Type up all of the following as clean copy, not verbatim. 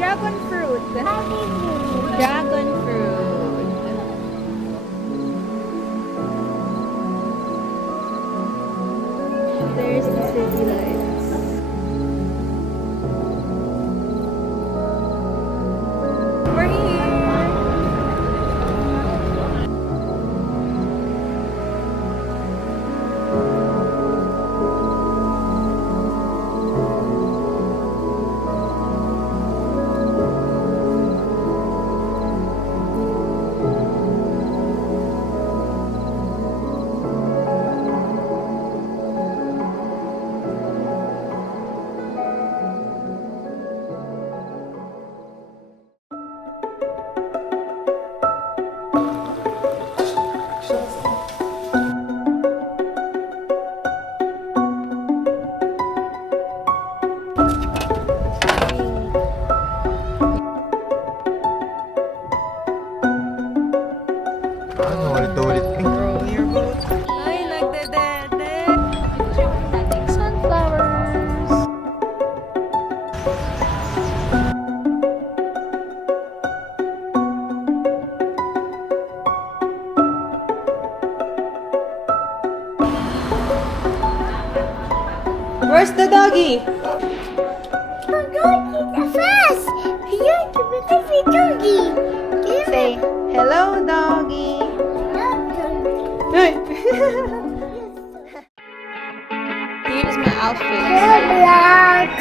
Dragon fruit. Dragon fruit. There's the city lights. We're here. Ulit-ulit ka. Ay, nagdedede. Sunflowers. Where's the doggy? The doggy, fast! Here, give me doggy. Say, hello, doggy. Hey. Here's my outfit. Black.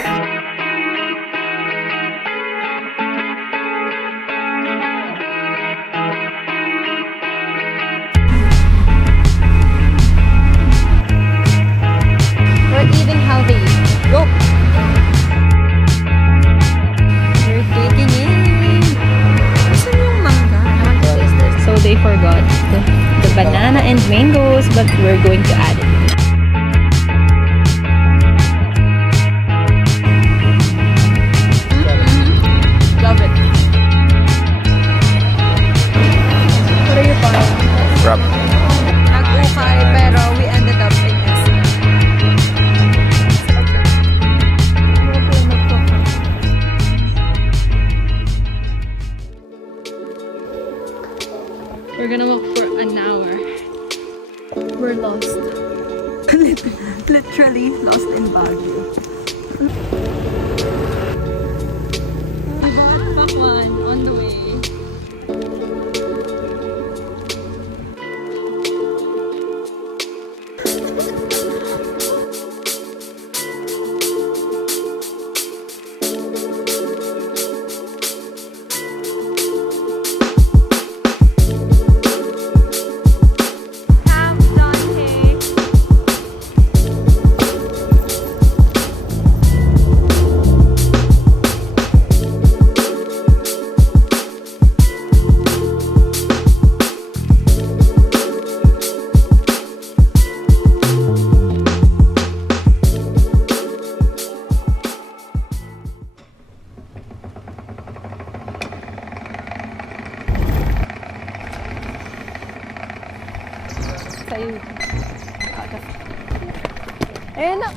We're eating healthy. Go. We're taking in. Saan yung mangga? I want to taste this. So they forgot the banana and mangoes, but we're going to add it. Love it. What are you buying? Wrap. Nag-ukay, pero we ended up in SM. We're gonna walk for an hour. We're lost. Literally lost in Baguio. Pakwan, on the way. Sa'yo. Ayun na.